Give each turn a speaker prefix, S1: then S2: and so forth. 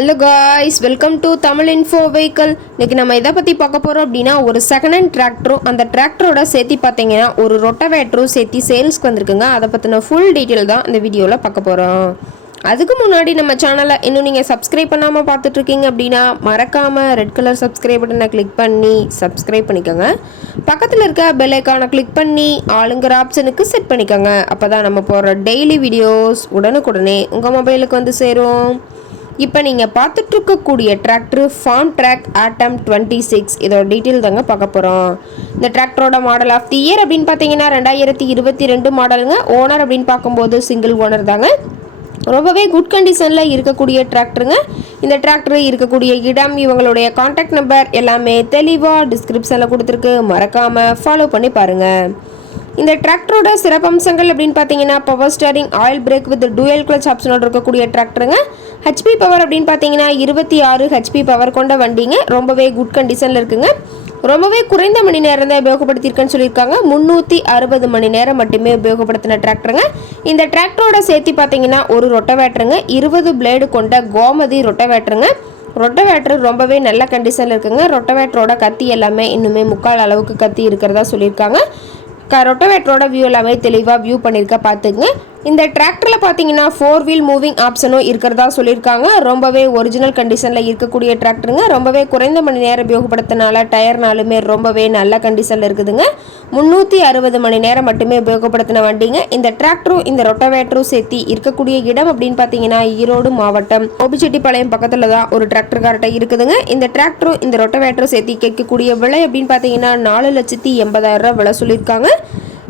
S1: Hello guys welcome to Tamil info vehicle இன்னைக்கு நம்ம இதை பற்றி பார்க்க போகிறோம் அப்படின்னா ஒரு செகண்ட் ஹேண்ட் டிராக்டரும் அந்த டிராக்டரோட சேர்த்து பார்த்தீங்கன்னா ஒரு ரொட்டவேட்டரும் சேர்த்து சேல்ஸ்க்கு வந்திருக்குங்க. அதை பற்றின ஃபுல் டீட்டெயில் தான் இந்த வீடியோவில் பார்க்க போகிறோம் அதுக்கு முன்னாடி நம்ம சேனலை இன்னும் நீங்கள் சப்ஸ்கிரைப் பண்ணாமல் பார்த்துட்ருக்கீங்க அப்படின்னா மறக்காமல் ரெட் கலர் சப்ஸ்கிரைப் பட்டனை கிளிக் பண்ணி சப்ஸ்கிரைப் பண்ணிக்கோங்க. பக்கத்தில் இருக்க பெல் ஐக்கானை கிளிக் பண்ணி ஆளுங்கிற ஆப்ஷனுக்கு செட் பண்ணிக்கோங்க. அப்போ தான் நம்ம போடுற டெய்லி வீடியோஸ் உடனுக்குடனே உங்கள் மொபைலுக்கு வந்து சேரும். இப்போ நீங்கள் பார்த்துட்ருக்கக்கூடிய tractor Farmtrac Atom twenty six இதோட டீட்டெயில் தாங்க பார்க்க போகிறோம் இந்த டிராக்டரோட மாடல் ஆஃப் தி இயர் அப்படின்னு பார்த்தீங்கன்னா ரெண்டாயிரத்தி இருபத்தி ரெண்டு மாடலுங்க ஓனர் அப்படின்னு பார்க்கும்போது சிங்கிள் ஓனர் தாங்க. ரொம்பவே குட் கண்டிஷனில் இருக்கக்கூடிய டிராக்டருங்க இந்த டிராக்டர் இருக்கக்கூடிய இடம் இவங்களுடைய காண்டாக்ட் நம்பர் எல்லாமே தெளிவாக டிஸ்கிரிப்ஷனில் கொடுத்துருக்கு. மறக்காமல் ஃபாலோ பண்ணி பாருங்கள் இந்த டிராக்டரோட சிறப்பம்சங்கள் அப்படின்னு பார்த்தீங்கன்னா power steering oil brake with dual clutch ஆப்ஷனோட இருக்கக்கூடிய டிராக்டருங்க ஹெச்பி பவர் அப்படின்னு பார்த்தீங்கன்னா இருபத்தி ஆறு ஹெச்பி பவர் கொண்ட வண்டிங்க. ரொம்பவே குட் கண்டிஷனில் இருக்குங்க. ரொம்பவே குறைந்த மணி நேரம் தான் உபயோகப்படுத்தியிருக்கேன்னு சொல்லியிருக்காங்க. முந்நூற்றி அறுபது மணி நேரம் மட்டுமே உபயோகப்படுத்தின டிராக்டருங்க இந்த டிராக்டரோட சேர்த்து பார்த்தீங்கன்னா ஒரு ரொட்டவேட்டருங்க இருபது பிளேடு கொண்ட கோமதி ரொட்டவேட்டருங்க ரொட்டவேட்டர் ரொம்பவே நல்ல கண்டிஷனில் இருக்குங்க. ரொட்டவேட்டரோட கத்தி எல்லாமே இன்னுமே முக்கால் அளவுக்கு கத்தி இருக்கிறதா சொல்லியிருக்காங்க. ரொட்டோவேட்டரோட வியூ எல்லாமே தெளிவாக வியூ பண்ணியிருக்க பார்த்துங்க இந்த டிராக்டரில் பார்த்தீங்கன்னா ஃபோர் வீல் மூவிங் ஆப்ஷனும் இருக்கிறதா சொல்லியிருக்காங்க. ரொம்பவே ஒரிஜினல் கண்டிஷனில் இருக்கக்கூடிய டிராக்டருங்க ரொம்பவே குறைந்த மணி நேரம் உபயோகப்படுத்தினால டயர்னாலுமே ரொம்பவே நல்ல கண்டிஷனில் இருக்குதுங்க. முந்நூற்றி அறுபது மணி நேரம் மட்டுமே உபயோகப்படுத்தின வண்டிங்க. இந்த டிராக்டரும் இந்த ரொட்டவேட்டரும் சேர்த்து இருக்கக்கூடிய இடம் அப்படின்னு பார்த்தீங்கன்னா ஈரோடு மாவட்டம். கோபிச்செட்டிப்பாளையம் பக்கத்தில் தான் ஒரு டிராக்டர் கார்ட்டை இருக்குதுங்க. இந்த டிராக்டரும் இந்த ரொட்டவேட்டரும் சேர்த்து கேட்கக்கூடிய விலை அப்படின்னு பார்த்தீங்கன்னா நாலு லட்சத்தி எண்பதாயிரம் ரூபா விலை சொல்லியிருக்காங்க.